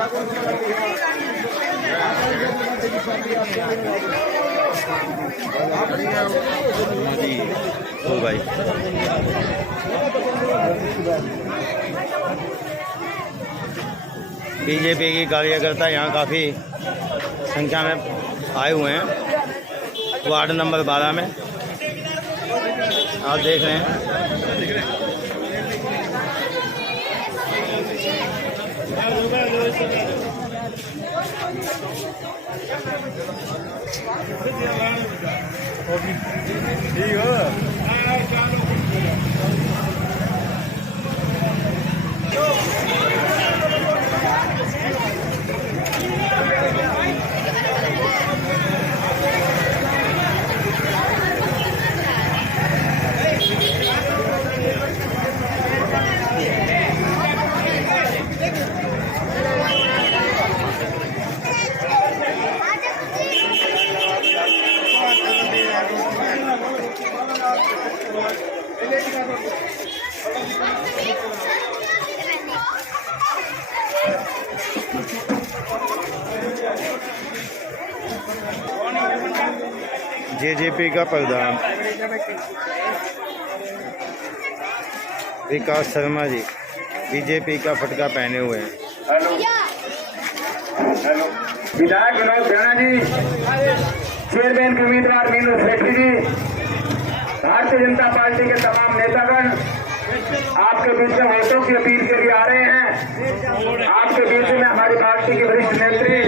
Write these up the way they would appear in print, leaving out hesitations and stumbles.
जी ओ भाई बीजेपी की कार्यकर्ता यहाँ काफ़ी संख्या में आए हुए हैं वार्ड नंबर 12 में आप देख रहे हैं। जेजेपी का प्रधान विकास शर्मा जी बीजेपी का फटका पहने हुए हैं। हेलो विधायक विनोद भेड़ा जी, चेयरमैन के उम्मीदवार मीनू सेठी जी, भारतीय जनता पार्टी के तमाम नेतागण आपके बीच में वोटों की अपील के लिए आ रहे हैं। आपके बीच में हमारी पार्टी की वरिष्ठ नेत्री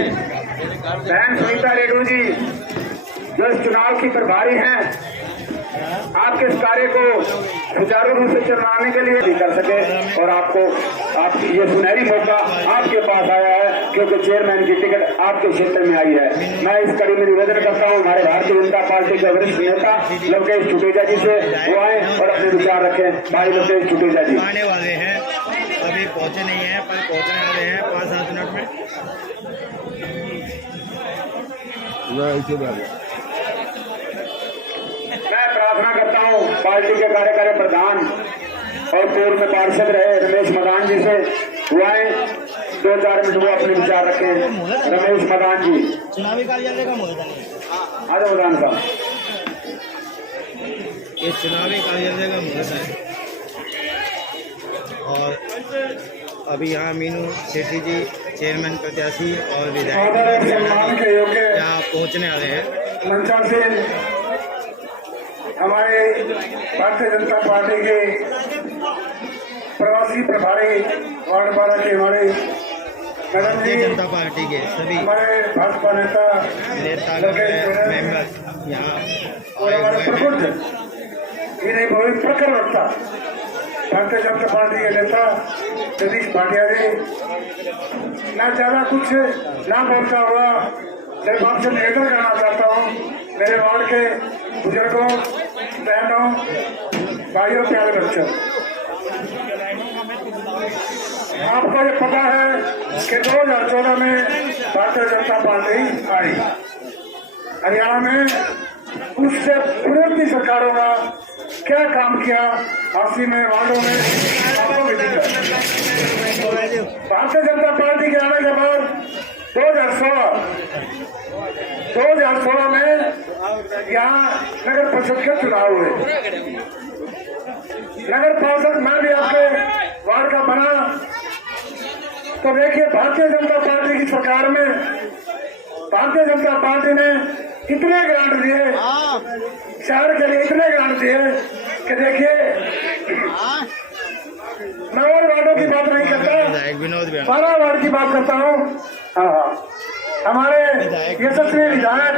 बहन सुनीता रेड्डी जी जो इस चुनाव की प्रभारी हैं, आपके इस कार्य को सुचारू रूप से चलाने के लिए भी कर सके और आपको आपकी ये सुनहरी मौका आपके पास आया है क्योंकि चेयरमैन की टिकट आपके क्षेत्र में आई है। मैं इस कड़ी में निवेदन करता हूँ हमारे भारतीय जनता पार्टी के वरिष्ठ नेता लोकेश चुटेजा जी से वो आए और अपने विचार रखें। भाई लोकेश चुटेजा जी आने वाले हैं, अभी पहुंचे नहीं है पर पहुंचने वाले हैं 5-7 मिनट में। मैं प्रार्थना करता हूं पार्टी के कार्यकारी प्रधान और पूर्व में पार्षद रहे रमेश मदान जी से वो आए 2-4 मिनट वो अपने विचार रखें। रमेश मदान जी चुनावी कार्यालय का मुहूर्त नहीं आज मदान साहब ये चुनावी कार्यालय का मुहूर्त है और अभी यहाँ मीनू सेठी जी चेयरमैन प्रत्याशी और विधायक सम्मान के योग्य यहाँ पहुँचने वाले हैं। मंचा से हमारे भारतीय जनता पार्टी के प्रवासी प्रभारी वार्ड 12 के हमारे भारतीय जनता पार्टी के सभी हमारे भाजपा नेता मेंबर यहाँ और हमारे प्रबुद्ध इन्हें बहुत प्रखर रखता भारतीय जनता पार्टी के नेता जगदीश भाटिया जी ना ज्यादा कुछ ना बोलता हुआ सिर्फ आपसे निवेदन करना चाहता हूँ मेरे वार्ड के बुजुर्गों बहनों भाइयों प्यारे बच्चों, आपको ये पता है कि 2014 में भारतीय जनता पार्टी आई हरियाणा में। उससे पूर्ववर्ती सरकारों का क्या काम किया हासी में वार्डों में आपको भी दिखा। भारतीय जनता पार्टी के आने के बाद 2016 में यहाँ नगर परिषद के चुनाव हुए। नगर पार्षद मैं भी आपके वार्ड का बना तो देखिए भारतीय जनता पार्टी की सरकार में भारतीय जनता पार्टी ने इतने ग्रांट दिए शहर के लिए, इतने ग्रांट दिए कि देखिए मैं और वार्डों की बात नहीं करता, 12 वार्ड की बात करता हूँ। हाँ हमारे यशस्वी विधायक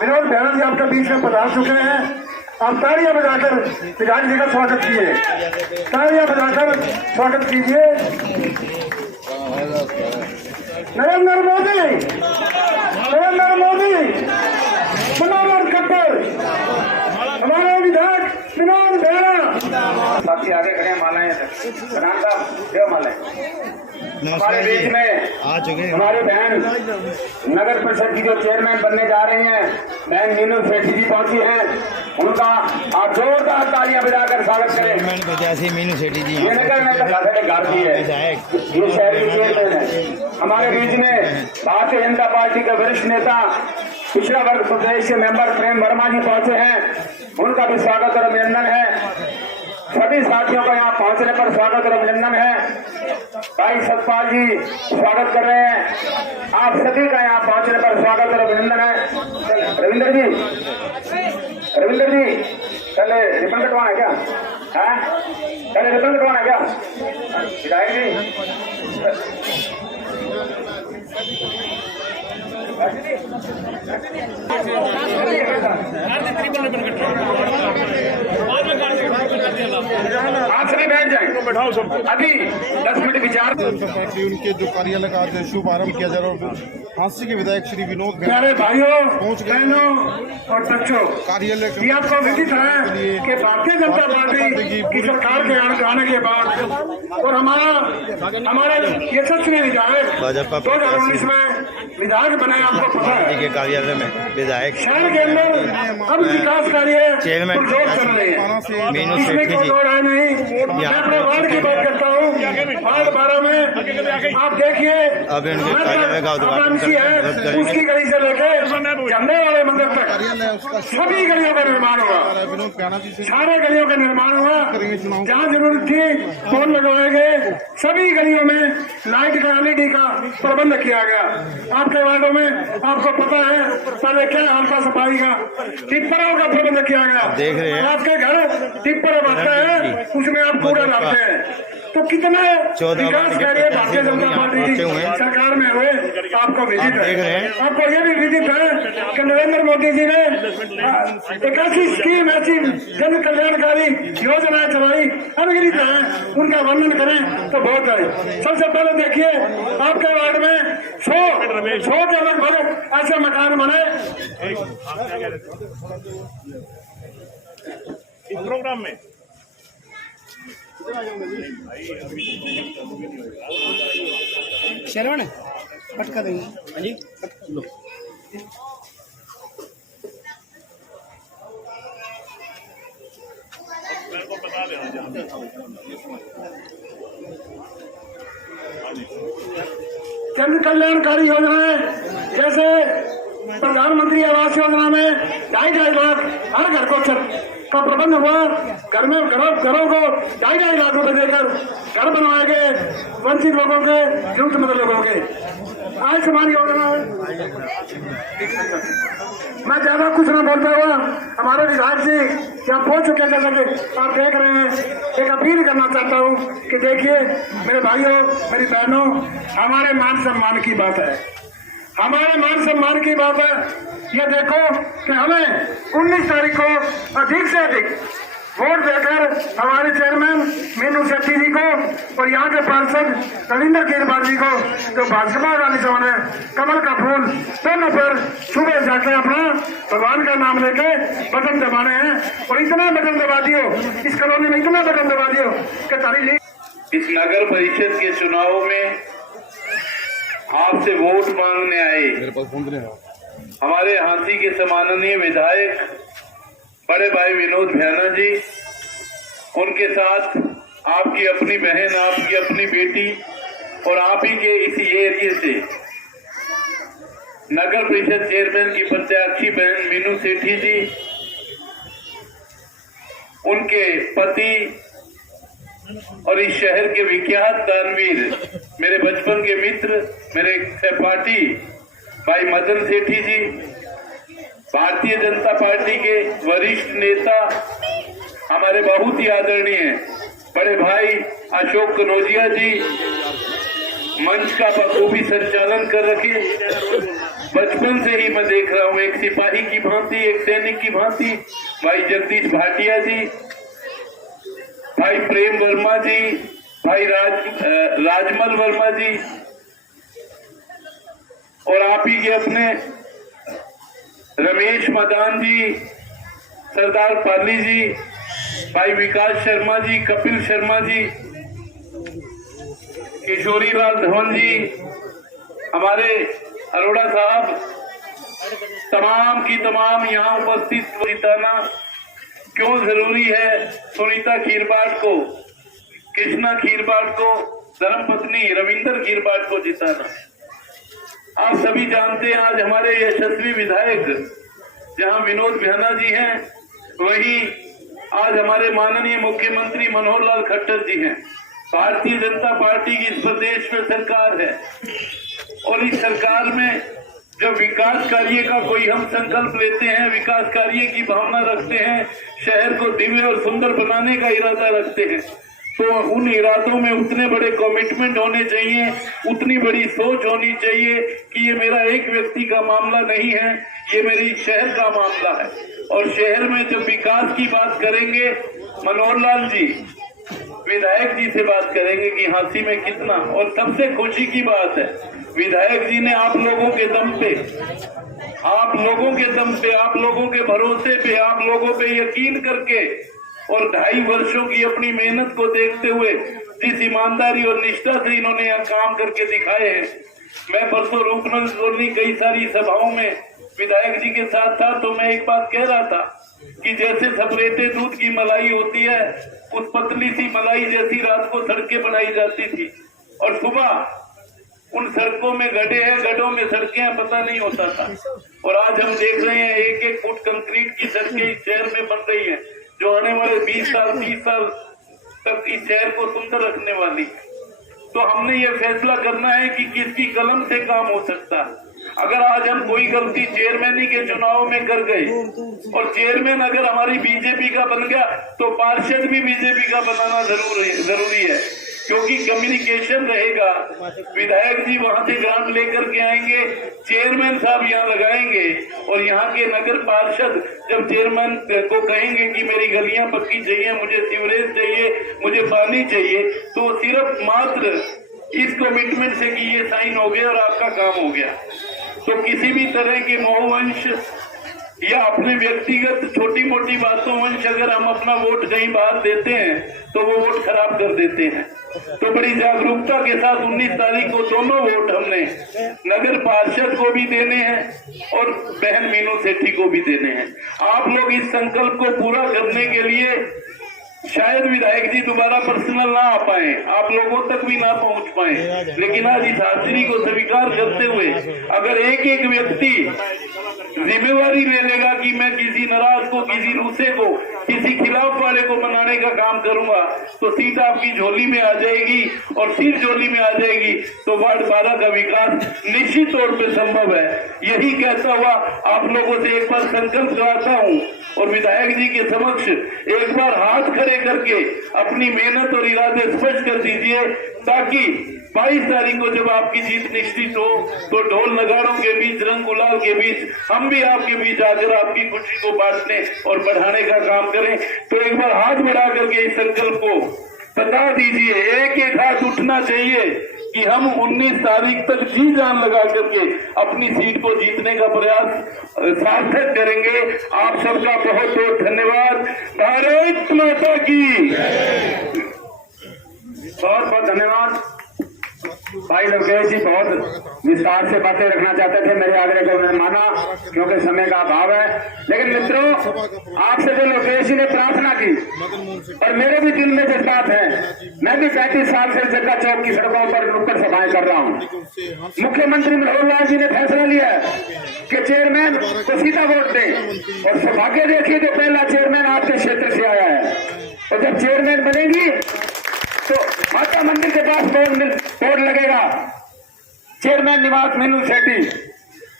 विनोद भेड़ा जी आपके बीच में पधार चुके हैं। आप तालियां बजाकर विधायक जी का स्वागत कीजिए, तालियां बजाकर स्वागत कीजिए। नरेंद्र मोदी मनोहर खट्टर हमारे विधायक विनोद भेड़ा साथी आगे खड़े मालाएं प्रधान साहब देव मालाएं हमारे बीच में आ चुके हैं। हमारे बहन नगर परिषद की जो चेयरमैन बनने जा रही हैं बहन मीनू सेठी जी पहुंची हैं, उनका आप जोरदार तालियां बजाकर स्वागत करें। प्रत्याशी मीनू सेठी जी ये नगर में घर की है, ये शहर की चेयरमैन है। हमारे बीच में भारतीय जनता पार्टी के वरिष्ठ नेता पिछड़ा वर्ग प्रदेश के मेंबर प्रेम वर्मा जी पहुंचे हैं। उनका भी स्वागत और अभिनंदन है। सभी साथियों का यहाँ पहुंचने पर स्वागत और अभिनंदन है। भाई सतपाल जी स्वागत कर रहे हैं। आप सभी का यहाँ पहुंचने पर स्वागत और अभिनंदन है। रविंदर जी पहले रिबन कटवाना है क्या? पहले रिबन कटवाना है क्या विधायक जी? आप सभी बैठ जाएं, बैठाओ सबको। अभी 10 मिनट विचार। पार्टी उनके जो कार्यालय का आज शुभारंभ किया जा रहा है। हांसी के विधायक श्री विनोद प्यारे भाइयों, बहनों और बच्चों, कार्यालय ये आपको विदित है कि भारतीय जनता पार्टी की सरकार के आने के बाद और हमारे यशस्वी विधायक 2019 में विधायक बने, आपको पता है के कार्यालय में विधायक शहर के अंदर अब विकास कार्य चेयरमैन चल रहे हैं। मीनू इसमें सेठी कोई जी दो राय नहीं। मैं अपने वार्ड की बात करता हूँ। वार्ड 12 में आप देखिए अभी उनके कार्यालय का उद्घाटन है, उसकी गली से लेकर झंडे वाले मंदिर तक सभी गलियों का निर्माण हुआ। सारे गलियों का निर्माण हुआ। जहाँ जरूरत थी फोन लगवाए गए। सभी गलियों में लाइट का LED का प्रबंध किया गया। आपके वार्डों में आपको पता है पहले क्या हाल था सफाई का, टिप्परों का प्रबंध किया गया। देख रहे हैं आपके घर टिप्पर बनता है, उसमें आप कूड़ा डालते हैं। तो कितना विकास कार्य भारतीय जनता पार्टी की सरकार में हुए आपको विदित है। आपको ये भी विदित है कि नरेंद्र मोदी जी ने एक ऐसी स्कीम, ऐसी जन कल्याणकारी योजनाएं चलाई, अनगिनत है। उनका वर्णन करें तो बहुत है। सबसे पहले देखिए आपके वार्ड में 100 के लगभग ऐसे मकान बने। इस प्रोग्राम में शरवण पटका देंगे। हाँ जी लो। जन कल्याणकारी योजनाएं जैसे प्रधानमंत्री आवास योजना में 2.5 लाख हर घर को छत का प्रबंध हुआ। घर में घरों को 2.5 लाख रुपए देकर घर बनवाए गए वंचित लोगों के, जरूरतमंद लोगों के। आयुष्मान योजना मैं ज्यादा कुछ न बोलता हुआ हमारे विधायक जी यहाँ पहुंच चुके हैं, जैसा कि आप देख रहे हैं। एक अपील करना चाहता हूँ कि देखिए मेरे भाइयों, मेरी बहनों, हमारे मान सम्मान की बात है। हमारे मान सम्मान की बात है। ये देखो कि हमें 19 तारीख को अधिक से अधिक वोट देकर हमारे चेयरमैन मीनू सेठी जी को और यहाँ के पार्षद रविंदर कीरपाल जी को, जो भाजपा वाली सभा ने कमल का फूल दोनों पर सुबह जाके अपना भगवान का नाम लेके बटन दबाने हैं। और इतना बटन दबा दियो, इस कॉलोनी में इतना बटन दबा दियो कि तारीख इस नगर परिषद के चुनाव में आपसे वोट मांगने आए हमारे हांसी के सम्माननीय विधायक बड़े भाई विनोद भैया जी, उनके साथ आपकी अपनी बहन, आपकी अपनी बेटी और आप ही के इसी एरिए से नगर परिषद चेयरमैन की प्रत्याशी बहन मीनू सेठी जी, उनके पति और इस शहर के विख्यात दानवीर, मेरे बचपन के मित्र, मेरे सहपाठी भाई मदन सेठी जी, भारतीय जनता पार्टी के वरिष्ठ नेता, हमारे बहुत ही आदरणीय बड़े भाई अशोक कनौजिया जी, मंच का बखूबी संचालन कर रखे। बचपन से ही मैं देख रहा हूँ एक सिपाही की भांति, एक सैनिक की भांति भाई जगदीश भाटिया जी, भाई प्रेम वर्मा जी, भाई राजमल वर्मा जी, और आप ही के अपने रमेश मदान जी, सरदार पाली जी, भाई विकास शर्मा जी, कपिल शर्मा जी, किशोरी लाल धवन जी, हमारे अरोड़ा साहब, तमाम की तमाम यहाँ उपस्थित जिताना क्यों जरूरी है। सुनीता खीरबाट को, कृष्णा खीरबाट को, धर्मपत्नी रविंदर खीरबाट को जिताना आप सभी जानते हैं आज हमारे यशस्वी विधायक जहां विनोद बिहाना जी हैं, वहीं आज हमारे माननीय मुख्यमंत्री मनोहर लाल खट्टर जी हैं। भारतीय जनता पार्टी की इस प्रदेश में सरकार है और इस सरकार में जो विकास कार्य का कोई हम संकल्प लेते हैं, विकास कार्य की भावना रखते हैं, शहर को दिव्य और सुंदर बनाने का इरादा रखते हैं, तो उन इरादों में उतने बड़े कमिटमेंट होने चाहिए, उतनी बड़ी सोच होनी चाहिए कि ये मेरा एक व्यक्ति का मामला नहीं है, ये मेरी शहर का मामला है। और शहर में जब विकास की बात करेंगे, मनोहर लाल जी विधायक जी से बात करेंगे कि हांसी में कितना। और सबसे खुशी की बात है, विधायक जी ने आप लोगों के दम पे, आप लोगों के भरोसे पे, आप लोगों पे यकीन करके और 2.5 वर्षों की अपनी मेहनत को देखते हुए जिस ईमानदारी और निष्ठा से इन्होंने यहाँ काम करके दिखाए हैं। मैं परसों रूपनगर कई सारी सभाओं में विधायक जी के साथ था, तो मैं एक बात कह रहा था कि जैसे सफेदे दूध की मलाई होती है, उस पतली सी मलाई जैसी रात को सड़कें बनाई जाती थी और सुबह उन सड़कों में गड्ढे हैं, गड्ढों में सड़कें हैं, पता नहीं होता था। और आज हम देख रहे हैं 1-1 फुट कंक्रीट की सड़कें इस शहर में बन रही हैं, जो आने वाले 20 साल 30 साल तक इस शहर को सुंदर रखने वाली। तो हमने ये फैसला करना है कि किसकी कलम से काम हो सकता है। अगर आज हम कोई गलती चेयरमैन के चुनाव में कर गए और चेयरमैन अगर हमारी बीजेपी का बन गया, तो पार्षद भी बीजेपी का बनाना जरूरी है, क्योंकि कम्युनिकेशन रहेगा। विधायक जी वहां से ग्रांट लेकर के आएंगे, चेयरमैन साहब यहाँ लगाएंगे और यहाँ के नगर पार्षद जब चेयरमैन को कहेंगे कि मेरी गलियां पक्की चाहिए, मुझे सीवरेज चाहिए, मुझे पानी चाहिए, तो सिर्फ मात्र इस कमिटमेंट से कि ये साइन हो गया और आपका काम हो गया। तो किसी भी तरह के मोहवंश या अपने व्यक्तिगत छोटी मोटी बातों वंश अगर हम अपना वोट कहीं बाहर देते हैं तो वो वोट खराब कर देते हैं। तो बड़ी जागरूकता के साथ 19 तारीख को दोनों वोट हमने नगर पार्षद को भी देने हैं और बहन मीनू सेठी को भी देने हैं। आप लोग इस संकल्प को पूरा करने के लिए शायद विधायक जी दोबारा पर्सनल ना आ पाए, आप लोगों तक भी ना पहुंच पाए, लेकिन आज इस हाजिरी को स्वीकार करते हुए अगर एक व्यक्ति जिम्मेवारी ले लेगा कि मैं किसी नाराज को, किसी रूसे को, किसी खिलाफ वाले को बनाने का काम करूंगा, तो सीट आपकी झोली में आ जाएगी और सीट झोली में आ जाएगी तो वार्ड 12 का विकास निश्चित तौर पे संभव है। यही कहता हुआ आप लोगों से एक बार संकल्प कराता हूं और विधायक जी के समक्ष एक बार हाथ खड़े करके अपनी मेहनत और इरादे स्पष्ट कर दीजिए, ताकि 22 तारीख को जब आपकी जीत निश्चित हो तो ढोल नगाड़ों के बीच, रंग गुलाल के बीच हम भी आपके बीच आकर आपकी खुशी को बांटने और बढ़ाने का काम करें। तो एक बार हाथ बढ़ा करके इस संकल्प को बता दीजिए, एक हाथ उठना चाहिए कि हम 19 तारीख तक जी जान लगा करके अपनी सीट को जीतने का प्रयास सार्थक करेंगे। आप सबका बहुत बहुत धन्यवाद। भारत माता की बहुत बहुत धन्यवाद। भाई लोकेश जी बहुत विस्तार से बातें रखना चाहते थे, मेरे आग्रह को मैंने माना क्योंकि समय का अभाव है। लेकिन मित्रों, आपसे जो लोकेश जी ने प्रार्थना की और मेरे भी दिल में जज्बात है, मैं भी 35 साल से जग्गा चौक की सड़कों पर नुक्कड़ सभाएं कर रहा हूँ। मुख्यमंत्री मनोहर लाल जी ने फैसला लिया कि चेयरमैन को सीधा वोट दें और सौभाग्य देखिए तो पहला चेयरमैन आपके क्षेत्र से आया है। और जब चेयरमैन बनेगी तो माता मंदिर के पास बोर्ड लगेगा, चेयरमैन निवास मीनू सेठी।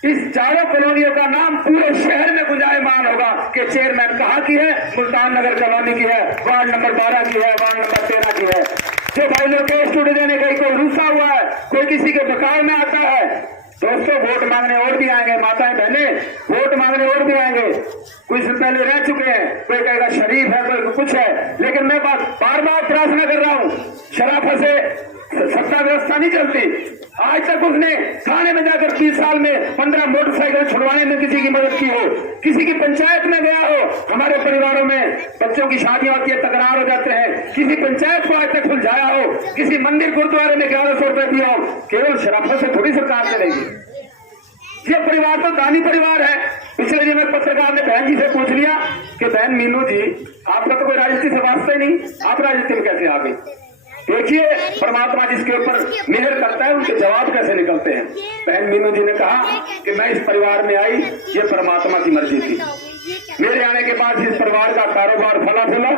इस चारों कॉलोनियों का नाम पूरे शहर में गुंजायमान होगा कि चेयरमैन कहाँ की है, मुल्तान नगर कॉलोनी की है, वार्ड नंबर 12 की है, वार्ड नंबर 13 की है। जो भाई लोग केस टूट देने कहीं कोई रूसा हुआ है, कोई किसी के बकाव में आता है, दोस्तों वोट मांगने और भी आएंगे, माताएं बहनें वोट मांगने और भी आएंगे। कुछ पहले रह चुके हैं, कोई कहेगा शरीफ है, कोई कुछ है, लेकिन मैं बार बार प्रार्थना कर रहा हूँ, शराफत से सत्ता व्यवस्था नहीं चलती। आज तक उसने थाने में जाकर 30 साल में 15 मोटरसाइकिल छुड़वाने में किसी की मदद की हो, किसी की पंचायत में गया हो, हमारे परिवारों में बच्चों की शादियां होती है, तकरार हो जाते हैं, किसी पंचायत को आज तक सुलझाया हो, किसी मंदिर गुरुद्वारे में 1100 रुपए दिया हो, केवल शराफत से थोड़ी सरकार चलेगी। ये परिवार तो दानी परिवार है। पिछले दिन में पत्रकार ने बहन जी से पूछ लिया कि बहन मीनू जी, आपका तो कोई राजनीति से वास्ता ही नहीं, आप राजनीति में कैसे आ गई? देखिए परमात्मा जिसके ऊपर मेहर करता है उनके जवाब कैसे निकलते हैं। बहन मीनू जी ने कहा कि मैं इस परिवार में आई, ये परमात्मा की मर्जी थी। मेरे आने के बाद जिस परिवार का कारोबार फला फूला,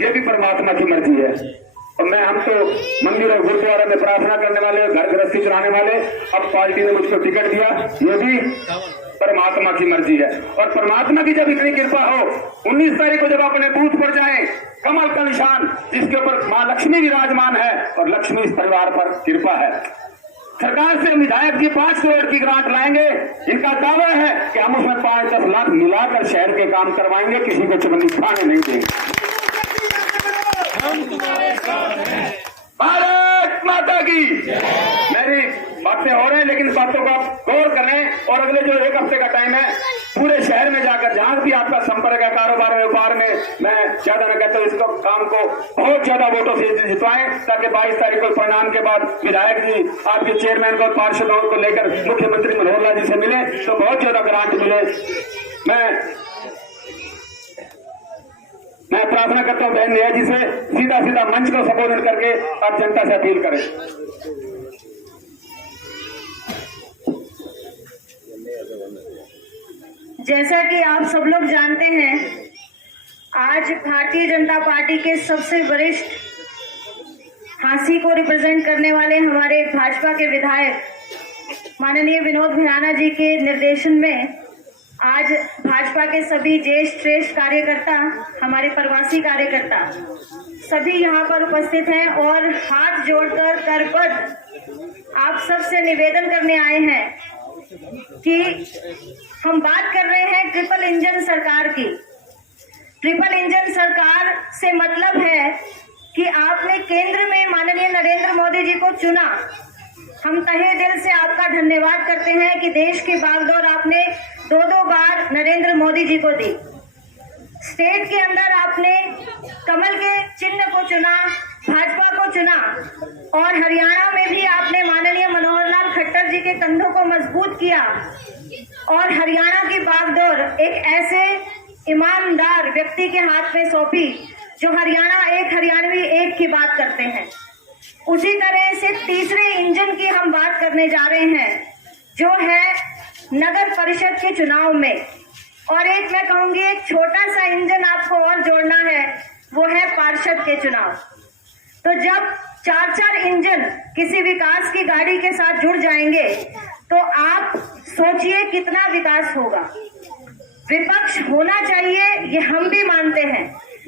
ये भी परमात्मा की मर्जी है। और हम तो मंदिर और गुरुद्वारा में प्रार्थना करने वाले, घर गृहस्थी चलाने वाले, अब पार्टी ने मुझको टिकट दिया, ये भी परमात्मा की मर्जी है। और परमात्मा की जब इतनी कृपा हो, 19 तारीख को जब अपने बूथ पर जाएं, कमल का निशान जिसके ऊपर मां लक्ष्मी विराजमान है और लक्ष्मी इस परिवार पर कृपा है। सरकार से विधायक जी 5 करोड़ की ग्रांट लाएंगे। इनका दावा है कि हम उसमें 5-10 लाख मिलाकर शहर के काम करवाएंगे, किसी को चुनौती खाने नहीं देंगे। भारत माता की। मेरी बातें हो रही हैं, लेकिन बातों को आप गौर करें। और अगले जो 1 हफ्ते का टाइम है, पूरे शहर में जाकर जहां भी आपका संपर्क है, कारोबार व्यापार में, मैं ज्यादा न कहता हूं, इसको काम को बहुत ज्यादा वोटों से जितवाएं, ताकि 22 तारीख को परिणाम के बाद विधायक जी आपके चेयरमैन को, पार्षदों को लेकर मुख्यमंत्री मनोहर लाल जी से मिले तो बहुत ज्यादा ग्रांट मिले। मैं प्रार्थना करता हूं बहन नेहा जी से, सीधा सीधा मंच को संबोधित करके आप जनता से अपील करें। जैसा कि आप सब लोग जानते हैं, आज भारतीय जनता पार्टी के सबसे वरिष्ठ हांसी को रिप्रेजेंट करने वाले हमारे भाजपा के विधायक माननीय विनोद भयाना जी के निर्देशन में आज भाजपा के सभी ज्येष्ठ श्रेष्ठ कार्यकर्ता, हमारे प्रवासी कार्यकर्ता सभी यहाँ पर उपस्थित हैं और हाथ जोड़कर करबद्ध आप सबसे निवेदन करने आए हैं कि हम बात कर रहे हैं ट्रिपल इंजन सरकार की। ट्रिपल इंजन सरकार से मतलब है कि आपने केंद्र में माननीय नरेंद्र मोदी जी को चुना। हम तहे दिल से आपका धन्यवाद करते हैं कि देश की बागडोर आपने 2-2 बार नरेंद्र मोदी जी को दी। स्टेट के अंदर आपने कमल के चिन्ह को चुना, भाजपा को चुना, और हरियाणा में भी आपने माननीय मनोहर लाल खट्टर जी के कंधों को मजबूत किया और हरियाणा की बागडोर एक ऐसे ईमानदार व्यक्ति के हाथ में सौंपी जो हरियाणा एक, हरियाणवी एक की बात करते हैं। उसी तरह से तीसरे इंजन की हम बात करने जा रहे हैं, जो है नगर परिषद के चुनाव में। और एक मैं कहूंगी एक छोटा सा इंजन आपको और जोड़ना है, वो है पार्षद के चुनाव। तो जब 4-4 इंजन किसी विकास की गाड़ी के साथ जुड़ जाएंगे तो आप सोचिए कितना विकास होगा। विपक्ष होना चाहिए, ये हम भी मानते हैं,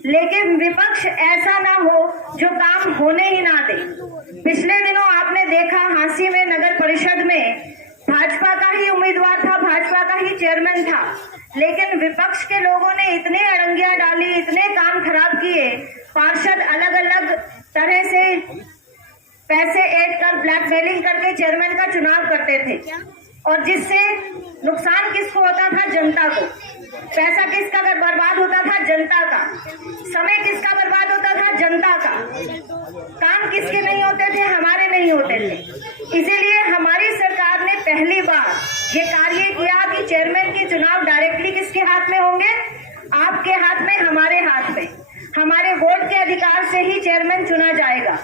लेकिन विपक्ष ऐसा ना हो जो काम होने ही ना दे। पिछले दिनों आपने देखा हांसी में नगर परिषद में भाजपा का ही उम्मीदवार था, भाजपा का ही चेयरमैन था, लेकिन विपक्ष के लोगों ने इतने अड़ंगियां डाली, इतने काम खराब किए। पार्षद अलग अलग तरह से पैसे ऐड कर ब्लैकमेलिंग करके चेयरमैन का चुनाव करते थे, और जिससे नुकसान किसको होता था? जनता को। पैसा किसका बर्बाद होता था? जनता का। समय किसका बर्बाद होता था? जनता का। काम किसके नहीं होते थे? हमारे नहीं होते थे। इसीलिए हमारी सरकार ने पहली बार ये कार्य किया कि चेयरमैन के चुनाव डायरेक्टली किसके हाथ में होंगे? आपके हाथ में, हमारे हाथ में। हमारे वोट के अधिकार से ही चेयरमैन चुना जाएगा।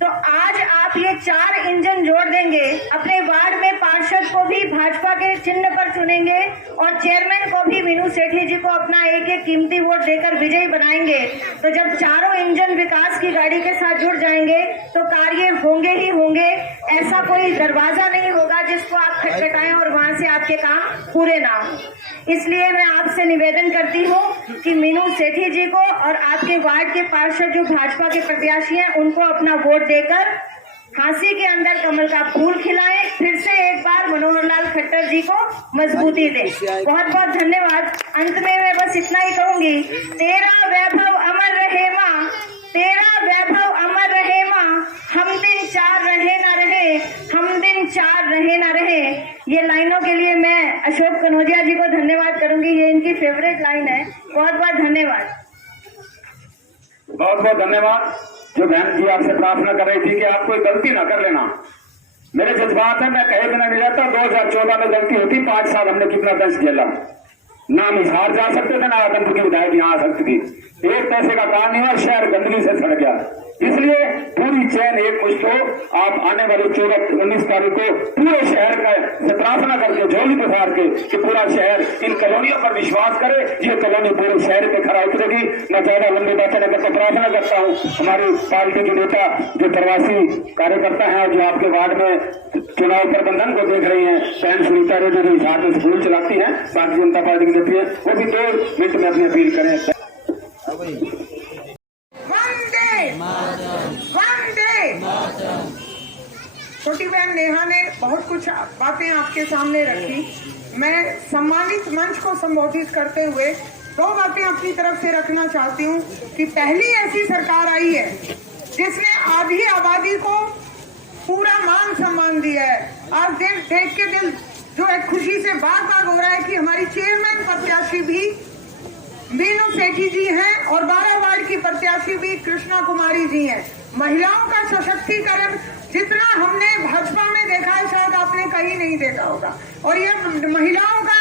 तो आज आप ये 4 इंजन जोड़ देंगे, अपने वार्ड में पार्षद को भी भाजपा के चिन्ह पर चुनेंगे और चेयरमैन को भी मीनू सेठी जी को अपना एक कीमती वोट देकर विजयी बनाएंगे। तो जब चारों इंजन विकास की गाड़ी के साथ जुड़ जाएंगे तो कार्य होंगे ही होंगे। ऐसा कोई दरवाजा नहीं होगा जिसको आप खटखटाएं और वहां से आपके काम पूरे ना हो। इसलिए मैं आपसे निवेदन करती हूँ कि मीनू सेठी जी को और आपके वार्ड के पार्षद जो भाजपा के प्रत्याशी हैं उनको अपना वोट देकर हांसी के अंदर कमल का फूल खिलाएं। फिर से एक बार मनोहर लाल खट्टर जी को मजबूती दें। बहुत बहुत धन्यवाद। अंत में मैं बस इतना ही कहूंगी, तेरा वैभव अमर रहे माँ, तेरा वैभव अमर रहे माँ, हम दिन 4 रहे ना रहे, हम दिन 4 रहे ना रहे। ये लाइनों के लिए मैं अशोक कनौजिया जी को धन्यवाद करूंगी, ये इनकी फेवरेट लाइन है। बहुत बहुत धन्यवाद। बहुत बहुत धन्यवाद। जो बहन जी आपसे प्रार्थना कर रही थी कि आप कोई गलती ना कर लेना, मेरे जज्बात है, मैं कहे बिना नहीं रहता। 2014 में गलती होती, 5 साल हमने कितना दंश झेला। ना हिसार जा सकते थे, ना आदमपुर की विधायक यहाँ आ सकती थी। एक पैसे का काम नहीं हुआ, शहर गंदगी से सड़ गया। इसलिए पूरी चैन एक मुश्त हो। आप आने वाले 19 तारीख को पूरे शहर का सत्रासना करके, झोली पसार के, कि पूरा शहर इन कॉलोनियों पर विश्वास करे। ये कॉलोनी पूरे शहर पे खड़ा उतरेगी। मैं ज्यादा लंबे बातें न करके प्रार्थना करता हूँ हमारी पार्टी के नेता, जो प्रवासी कार्यकर्ता हैं, जो आपके वार्ड में चुनाव प्रबंधन को देख रही हैं, बहन सुनीता रेड्डी जो साथ में स्कूल चलाती है, भारतीय जनता पार्टी की नेत्री है, वो भी 2 मिनट में अपनी अपील करें। छोटी बहन नेहा ने बहुत कुछ बातें आपके सामने रखी। मैं सम्मानित मंच को संबोधित करते हुए 2 बातें अपनी तरफ से रखना चाहती हूँ कि पहली ऐसी सरकार आई है जिसने आधी आबादी को पूरा मान सम्मान दिया है। आज देख के दिल जो है खुशी से बाग हो रहा है कि हमारी चेयरमैन प्रत्याशी भी मीनू सेठी जी हैं और 12 वार्ड की प्रत्याशी भी कृष्णा कुमारी जी हैं। महिलाओं का सशक्तिकरण जितना हमने भाजपा में देखा है, शायद आपने कहीं नहीं देखा होगा। और ये महिलाओं का